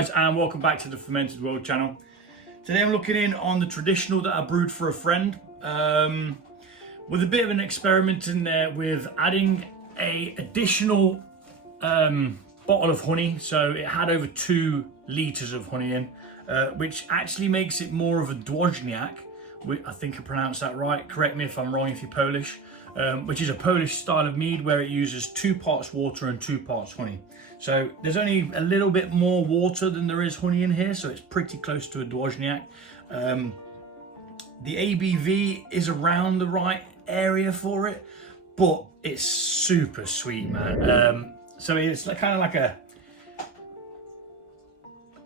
guys, and welcome back to the Fermented World channel. Today I'm looking in on the traditional that I brewed for a friend, with a bit of an experiment in there with adding a additional bottle of honey. So it had over 2 litres of honey in, which actually makes it more of a dwojniak. I think I pronounced that right. Correct me if I'm wrong if you're Polish. Which is a Polish style of mead where it uses 2 parts water and 2 parts honey. So there's only a little bit more water than there is honey in here, so it's pretty close to a dwojniak. The ABV is around the right area for it, but it's super sweet, man. So it's kind of like a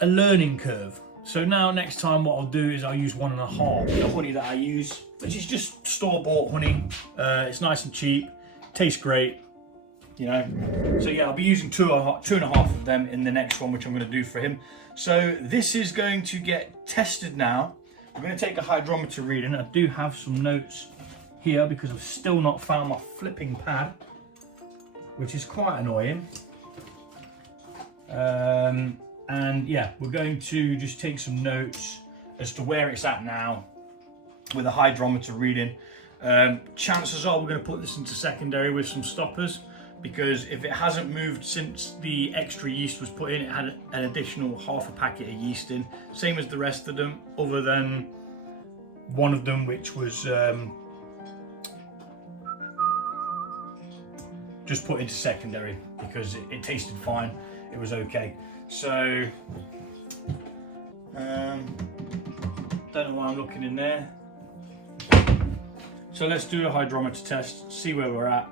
learning curve. So now next time what I'll do is I'll use 1.5. The honey that I use, which is just store-bought honey. It's nice and cheap, tastes great, you know. So yeah, I'll be using 2.5 of them in the next one, which I'm going to do for him. So this is going to get tested now. I'm going to take a hydrometer reading. I do have some notes here because I've still not found my flipping pad, which is quite annoying. And yeah, we're going to just take some notes as to where it's at now with a hydrometer reading. Chances are we're going to put this into secondary with some stoppers, because if it hasn't moved since the extra yeast was put in, it had an additional half a packet of yeast in, same as the rest of them, other than one of them which was just put into secondary because it tasted fine, it was okay. So, don't know why I'm looking in there. So let's do a hydrometer test, see where we're at.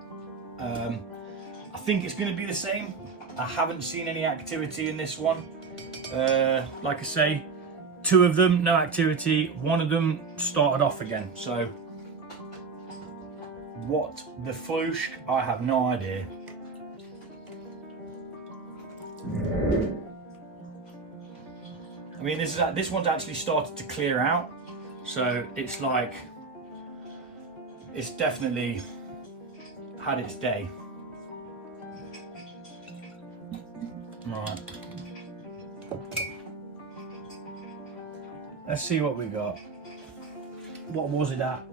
I think it's going to be the same. I haven't seen any activity in this one. Like I say, 2 of them, no activity. 1 of them started off again. So, what the flush? I have no idea. I mean, this one's actually started to clear out, so it's like it's definitely had its day. Right. Let's see what we got. What was it at?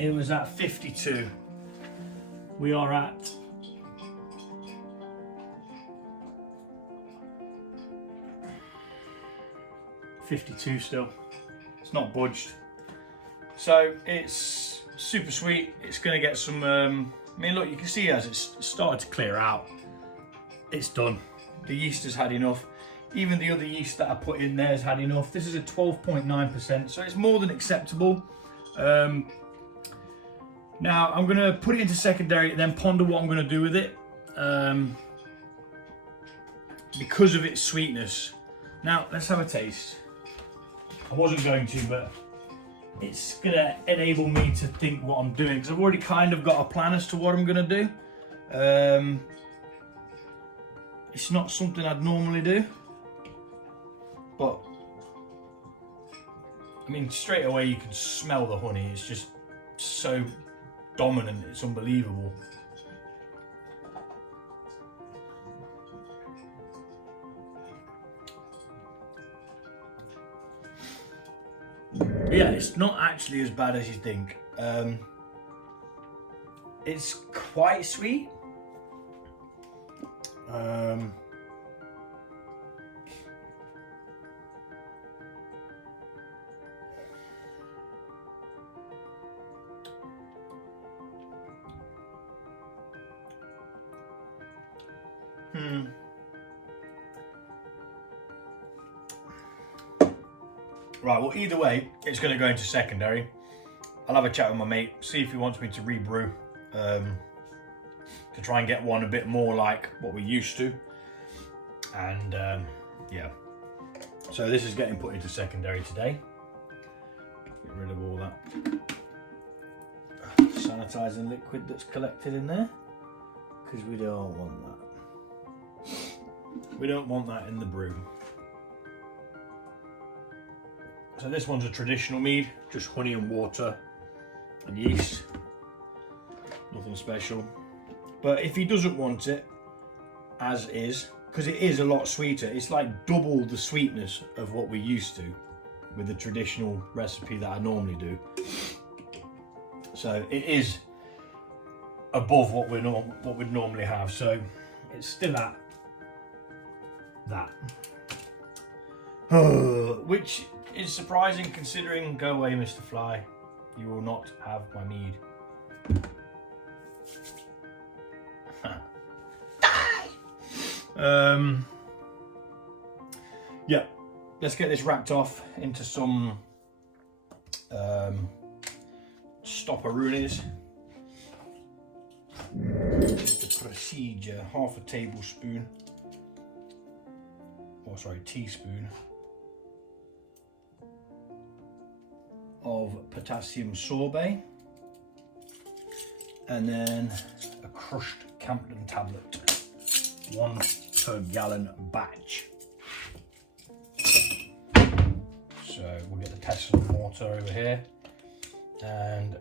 It was at 52. We are at 52 still. It's not budged. So it's super sweet. It's going to get some, I mean, look, you can see as it's started to clear out. It's done. The yeast has had enough. Even the other yeast that I put in there has had enough. This is a 12.9%, so it's more than acceptable. Now I'm going to put it into secondary and then ponder what I'm going to do with it, because of its sweetness. Now let's have a taste. I wasn't going to, but it's going to enable me to think what I'm doing, because I've already kind of got a plan as to what I'm going to do. It's not something I'd normally do, but I mean, straight away you can smell the honey. It's just so dominant, it's unbelievable. Yeah, it's not actually as bad as you think. It's quite sweet. Right, well, either way, it's going to go into secondary. I'll have a chat with my mate, see if he wants me to rebrew, to try and get one a bit more like what we used to. And yeah, so this is getting put into secondary today. Get rid of all that sanitizing liquid that's collected in there, because we don't want that. We don't want that in the brew. So this one's a traditional mead, just honey and water and yeast, nothing special. But if he doesn't want it, as is, because it is a lot sweeter. It's like double the sweetness of what we used to with the traditional recipe that I normally do. So it is above what we'd normally have. So it's still at that, which is surprising considering. Go away, Mr. Fly. You will not have my mead. Yeah, let's get this wrapped off into some stopperoonies. Just the procedure: half a tablespoon, or sorry, teaspoon of potassium sorbate, and then a crushed Campden tablet, 1 per gallon batch. So we'll get the pestle and mortar over here and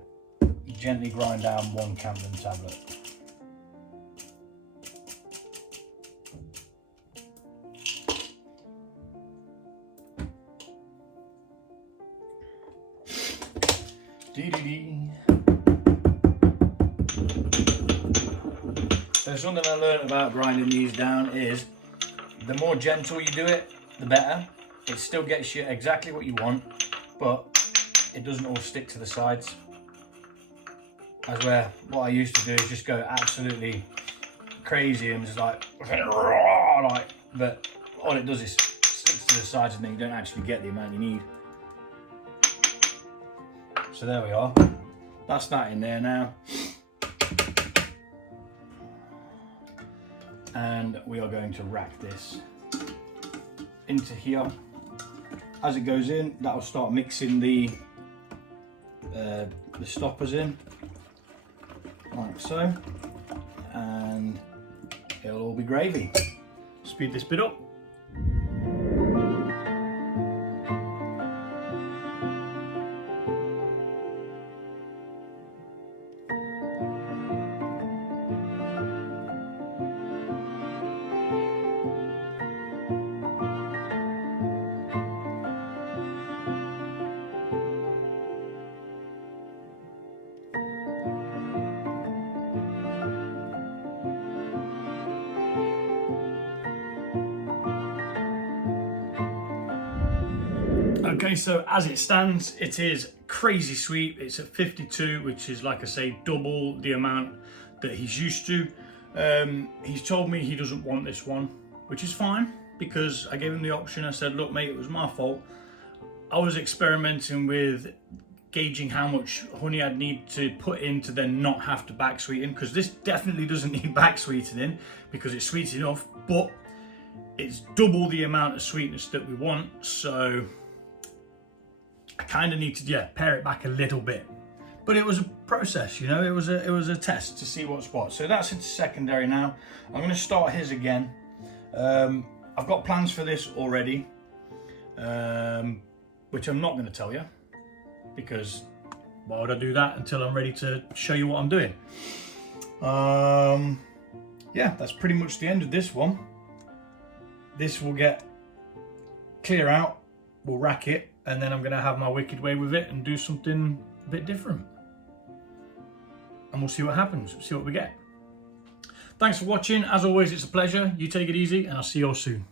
gently grind down 1 Campden tablet. So something I learned about grinding these down is the more gentle you do it, the better. It still gets you exactly what you want, but it doesn't all stick to the sides. As where what I used to do is just go absolutely crazy and just like, but all it does is sticks to the sides and then you don't actually get the amount you need. So there we are. That's that in there now. And we are going to rack this into here. As it goes in, that'll start mixing the stoppers in, like so, and it'll all be gravy. Speed this bit up. Okay, so as it stands, it is crazy sweet. It's at 52, which is, like I say, double the amount that he's used to. He's told me he doesn't want this one, which is fine, because I gave him the option. I said, look mate, it was my fault. I was experimenting with gauging how much honey I'd need to put in to then not have to back sweeten, because this definitely doesn't need back sweetening because it's sweet enough, but it's double the amount of sweetness that we want. So I kind of need to, pare it back a little bit. But it was a process, you know, it was a test to see what's what. So that's into secondary now. I'm going to start his again. I've got plans for this already, which I'm not going to tell you, because why would I do that until I'm ready to show you what I'm doing? Yeah, that's pretty much the end of this one. This will get clear out, we'll rack it, and then I'm going to have my wicked way with it and do something a bit different. And we'll see what happens, see what we get. Thanks for watching. As always, it's a pleasure. You take it easy, and I'll see you all soon.